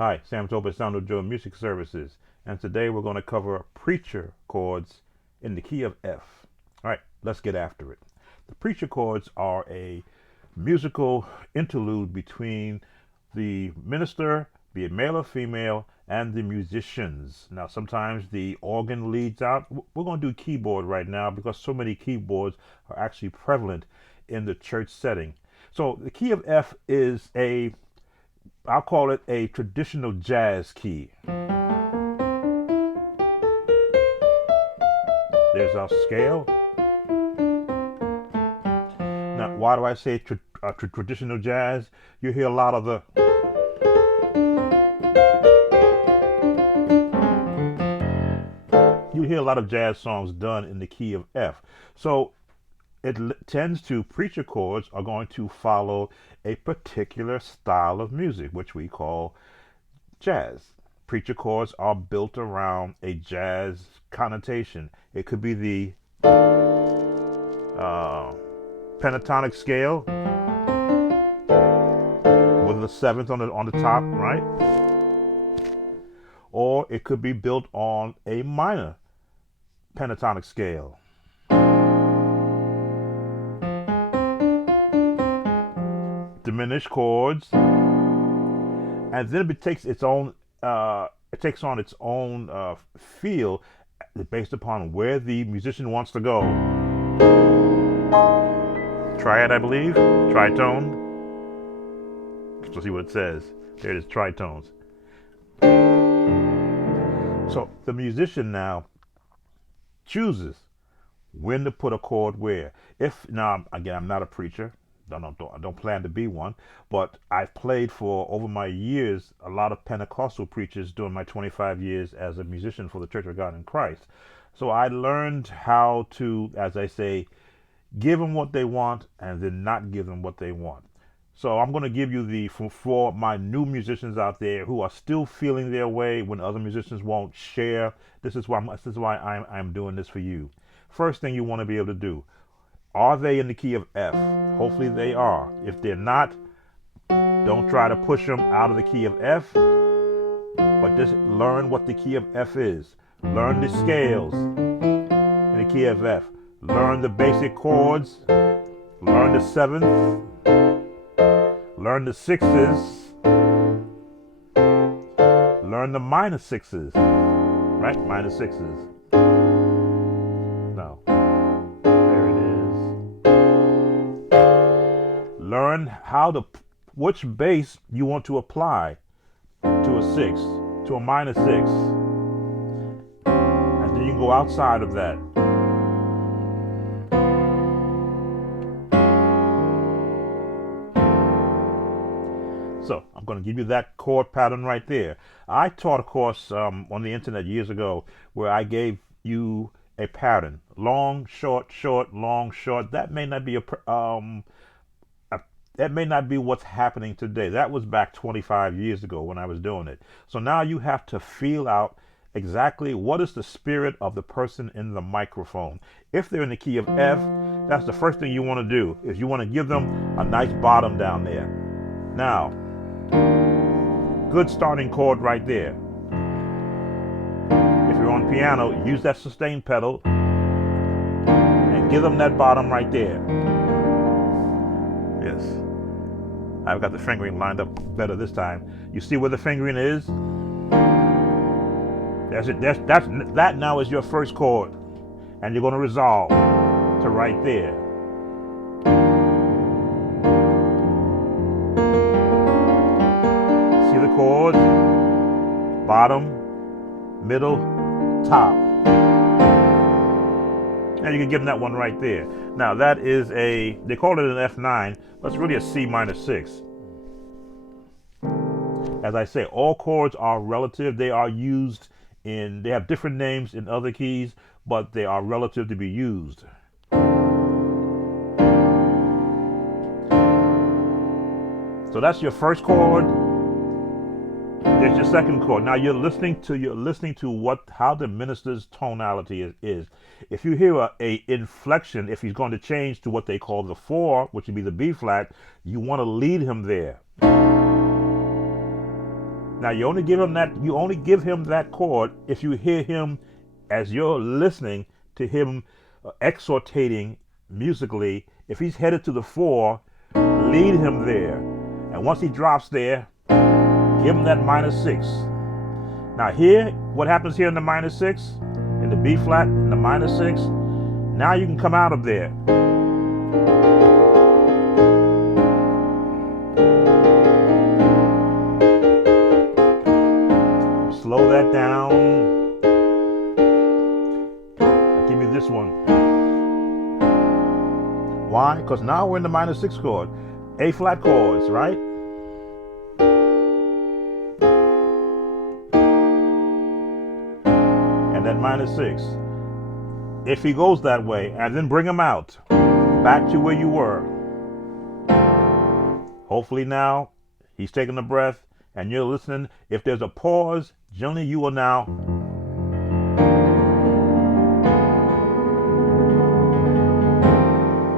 Hi, Sam Topa, Sound of Joy Music Services, and today we're going to cover preacher chords in the key of F. All right, let's get after it. The preacher chords are a musical interlude between the minister, be it male or female, and the musicians. Now, sometimes the organ leads out. We're going to do keyboard right now because so many keyboards are actually prevalent in the church setting. So the key of F is I'll call it a traditional jazz key. There's our scale. Now, why do I say traditional jazz? You hear a lot of the jazz songs done in the key of F. So it tends to, preacher chords are going to follow a particular style of music, which we call jazz. Preacher chords are built around a jazz connotation. It could be the pentatonic scale with the seventh on the top, right? Or it could be built on a minor pentatonic scale. Diminished chords, and then it takes its own it takes on its own feel based upon where the musician wants to go. Triad, I believe, tritone. Let's see what it says. There it is, tritones. So the musician now chooses when to put a chord where. Now again, I'm not a preacher. I don't plan to be one, but I've played for over my years a lot of Pentecostal preachers during my 25 years as a musician for the Church of God in Christ. So I learned how to, as I say, give them what they want and then not give them what they want. So I'm going to give you for my new musicians out there who are still feeling their way when other musicians won't share. This is why I'm doing this for you. First thing you want to be able to do: are they in the key of F? Hopefully they are. If they're not, don't try to push them out of the key of F, but just learn what the key of F is. Learn the scales in the key of F. Learn the basic chords. Learn the seventh. Learn the sixes. Learn the minor sixes. Right? Minor sixes. Now, there it is. Learn which bass you want to apply to a six, to a minor six. And then you can go outside of that. So I'm going to give you that chord pattern right there. I taught a course on the internet years ago where I gave you a pattern: long, short, short, long, short. That may not be that may not be what's happening today. That was back 25 years ago when I was doing it. So now you have to feel out exactly what is the spirit of the person in the microphone. If they're in the key of F, that's the first thing you want to do, is you want to give them a nice bottom down there. Now, good starting chord right there. If you're on piano, use that sustain pedal and give them that bottom right there. Yes, I've got the fingering lined up better this time. You see where the fingering is? That's it. That now is your first chord, and you're going to resolve to right there. See the chords? Bottom, middle, top. And you can give them that one right there. Now that is they call it an F9, but it's really a C minor 6. As I say, all chords are relative. They are used they have different names in other keys, but they are relative to be used. So that's your first chord. There's your second chord. Now you're listening to how the minister's tonality is. If you hear a inflection, if he's going to change to what they call the 4, which would be the B flat, you want to lead him there. Now you only give him that. You only give him that chord if you hear him, as you're listening to him exhortating musically. If he's headed to the 4, lead him there, and once he drops there, give him that minor 6. Now here, what happens here in the minor 6, in the B flat, in the minor 6? Now you can come out of there. Slow that down. I'll give you this one. Why? Because now we're in the minor 6 chord. A flat chords, right? And then minor 6. If he goes that way, and then bring him out back to where you were. Hopefully now he's taking a breath and you're listening. If there's a pause, generally you will now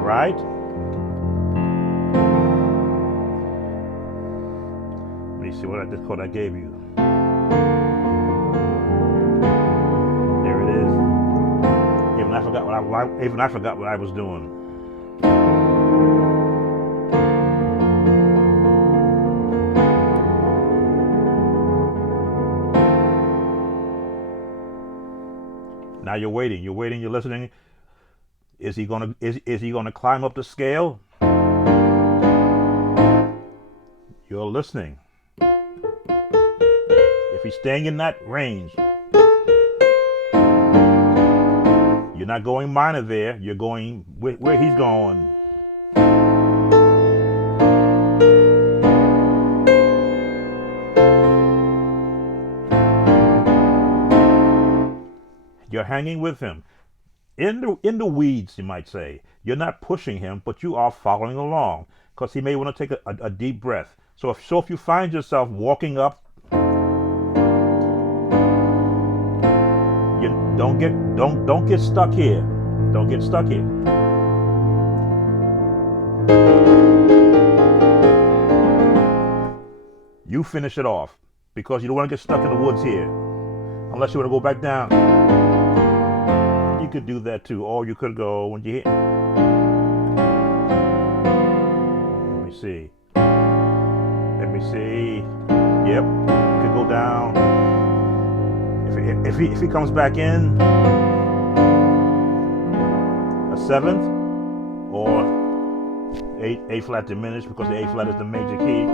right. Let me see what this chord I gave you. There it is. Even I forgot what I was doing. Now you're waiting, you're listening. Is he gonna climb up the scale? You're listening. If he's staying in that range, you're not going minor there, you're going where he's going. You're hanging with him. In the weeds, you might say. You're not pushing him, but you are following along, because he may want to take a deep breath. So if you find yourself walking up, you don't get stuck here. Don't get stuck here. You finish it off, because you don't want to get stuck in the woods here, unless you want to go back down. You could do that too, or you could go when you hit. Let me see. Yep, could go down. If he comes back in a 7th or A flat diminished, because the A flat is the major key.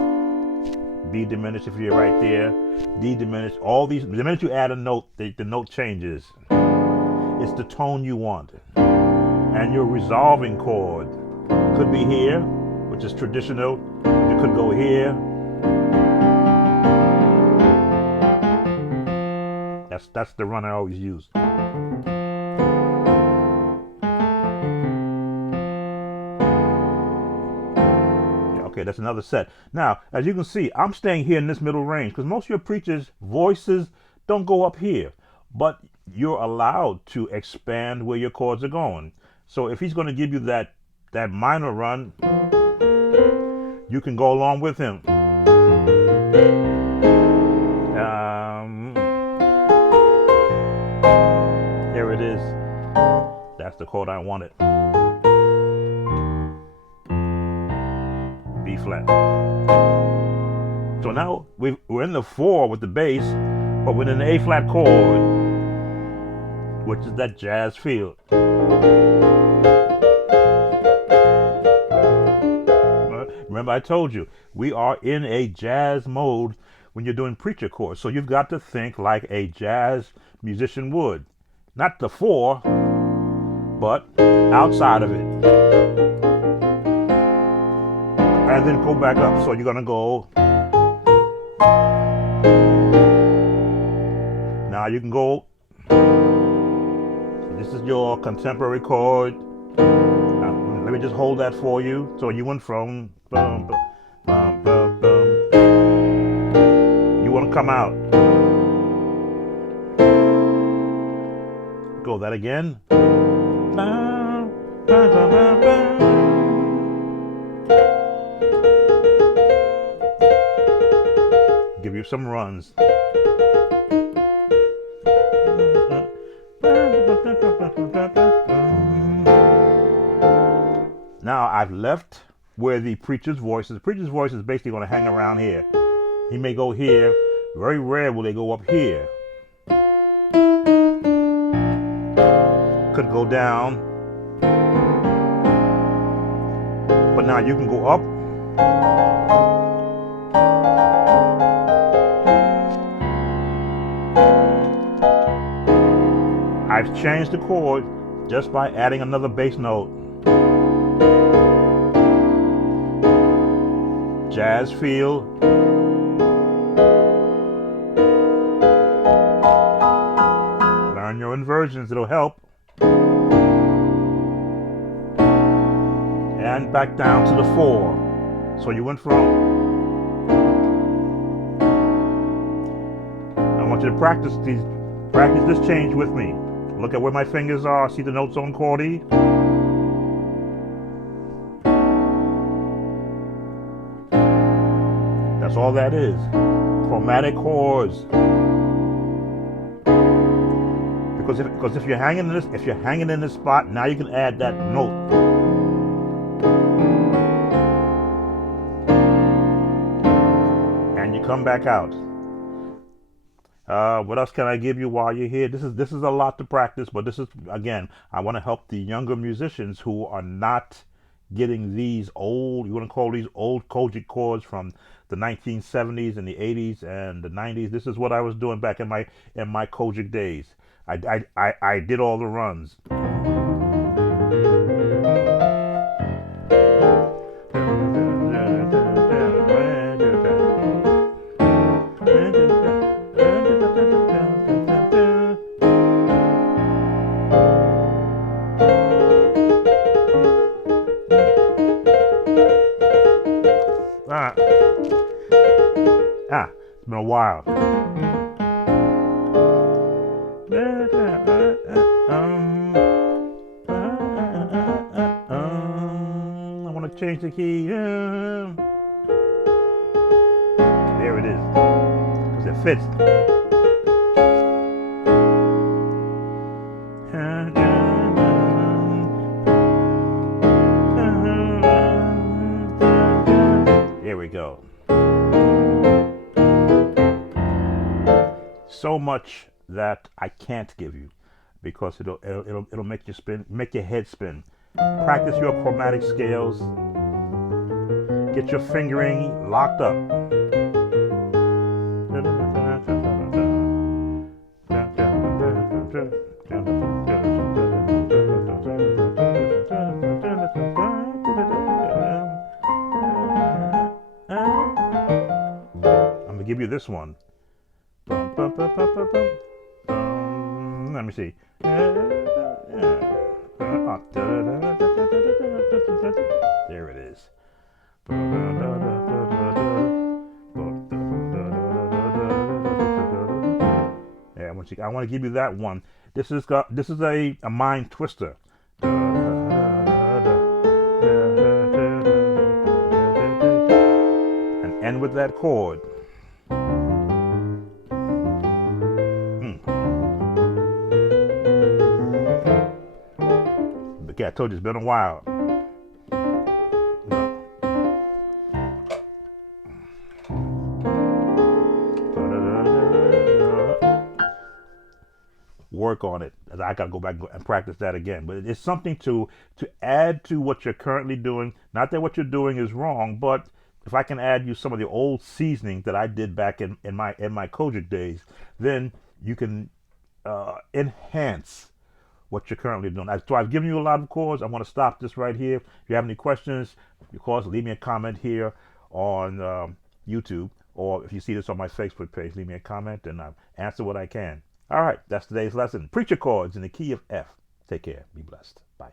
B diminished if you're right there. D diminished. All these. The minute you add a note, the note changes. It's the tone you want. And your resolving chord could be here, which is traditional. You could go here. That's the run I always use. Yeah, okay, that's another set. Now, as you can see, I'm staying here in this middle range, because most of your preachers' voices don't go up here. But you're allowed to expand where your chords are going. So if he's going to give you that minor run, you can go along with him. Here it is. That's the chord I wanted. B flat. So now we're in the 4 with the bass, but we're in the A flat chord, which is that jazz feel. Remember, I told you, we are in a jazz mode when you're doing preacher chords. So you've got to think like a jazz musician would. Not the 4, but outside of it. And then go back up. So you're going to go. Now you can go. This is your contemporary chord. Now, let me just hold that for you. So you went from bum, bum, bum, bum, bum. You want to come out. Go that again. Bum, bum, bum, bum, bum. give you some runs. Now I've left where the preacher's voice is. The preacher's voice is basically going to hang around here. He may go here. Very rare will they go up here. Could go down. But now you can go up. I've changed the chord just by adding another bass note. Jazz feel. Learn your inversions, it'll help. And back down to the 4. So you went from. I want you to practice this change with me. Look at where my fingers are. See the notes on chord E? That's all that is. Chromatic chords. Because if you're hanging in this spot, now you can add that note. And you come back out. What else can I give you while you're here? This is a lot to practice, but this is, again, I want to help the younger musicians who are not getting these old, you want to call these old Kojic chords from the 1970s and the 80s and the 90s. This is what I was doing back in my Kojic days. I did all the runs. It's been a while. I want to change the key. There it is. Because it fits. There we go. So much that I can't give you because it'll make you spin, make your head spin. Practice your chromatic scales. Get your fingering locked up. I'm gonna give you this one. Let me see. There it is. Yeah, I want to give you that one. This is a mind twister. And end with that chord. Yeah, I told you it's been a while. Work on it. I gotta go back and practice that again. But it's something to add to what you're currently doing. Not that what you're doing is wrong, but if I can add you some of the old seasoning that I did back in my Kojic days, then you can enhance what you're currently doing. So I've given you a lot of chords. I want to stop this right here. If you have any questions, of course, leave me a comment here on YouTube, or if you see this on my Facebook page, leave me a comment and I'll answer what I can. All right, that's today's lesson. Preacher chords in the key of F. Take care. Be blessed. Bye.